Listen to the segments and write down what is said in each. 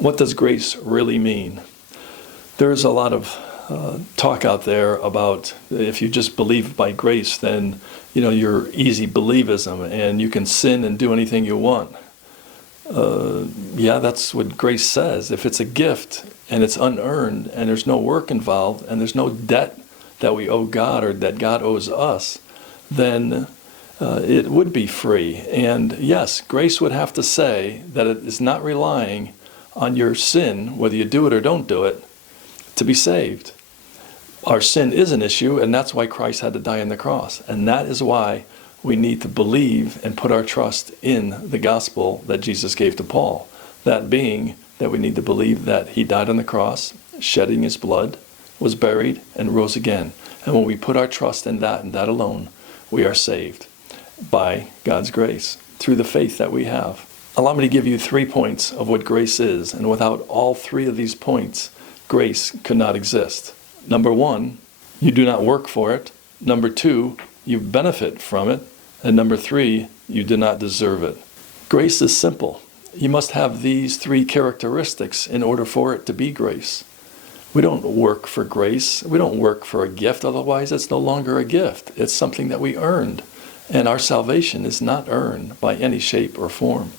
What does grace really mean? There's a lot of talk out there about if you just believe by grace, then you're easy believism and you can sin and do anything you want. Yeah, that's what grace says. If it's a gift and it's unearned and there's no work involved and there's no debt that we owe God or that God owes us, then it would be free. And yes, grace would have to say that it is not relying on your sin, whether you do it or don't do it, to be saved. Our sin is an issue, and that's why Christ had to die on the cross. And that is why we need to believe and put our trust in the gospel that Jesus gave to Paul. That being that we need to believe that he died on the cross, shedding his blood, was buried, and rose again. And when we put our trust in that and that alone, we are saved by God's grace through the faith that we have. Allow me to give you 3 points of what grace is. And without all 3 of these points, grace could not exist. Number 1, you do not work for it. Number 2, you benefit from it. And number 3, you do not deserve it. Grace is simple. You must have these 3 characteristics in order for it to be grace. We don't work for grace. We don't work for a gift. Otherwise, it's no longer a gift. It's something that we earned. And our salvation is not earned by any shape or form.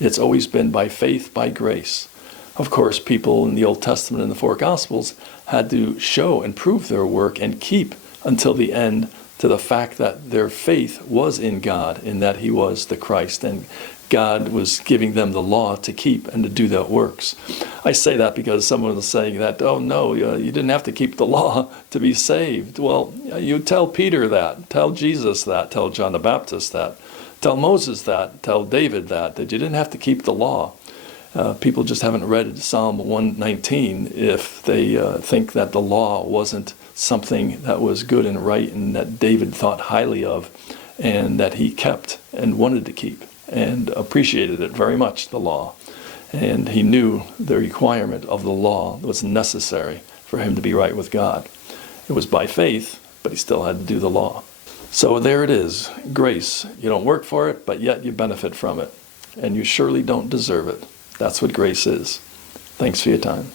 It's always been by faith, by grace. Of course, people in the Old Testament and the 4 Gospels had to show and prove their work and keep until the end to the fact that their faith was in God, in that he was the Christ, and God was giving them the law to keep and to do their works. I say that because someone was saying that, oh no, you didn't have to keep the law to be saved. Well, you tell Peter that, tell Jesus that, tell John the Baptist that, tell Moses that, tell David that you didn't have to keep the law. People just haven't read Psalm 119 if they think that the law wasn't something that was good and right and that David thought highly of and that he kept and wanted to keep and appreciated it very much, the law. And he knew the requirement of the law was necessary for him to be right with God. It was by faith, but he still had to do the law. So there it is, grace. You don't work for it, but yet you benefit from it. And you surely don't deserve it. That's what grace is. Thanks for your time.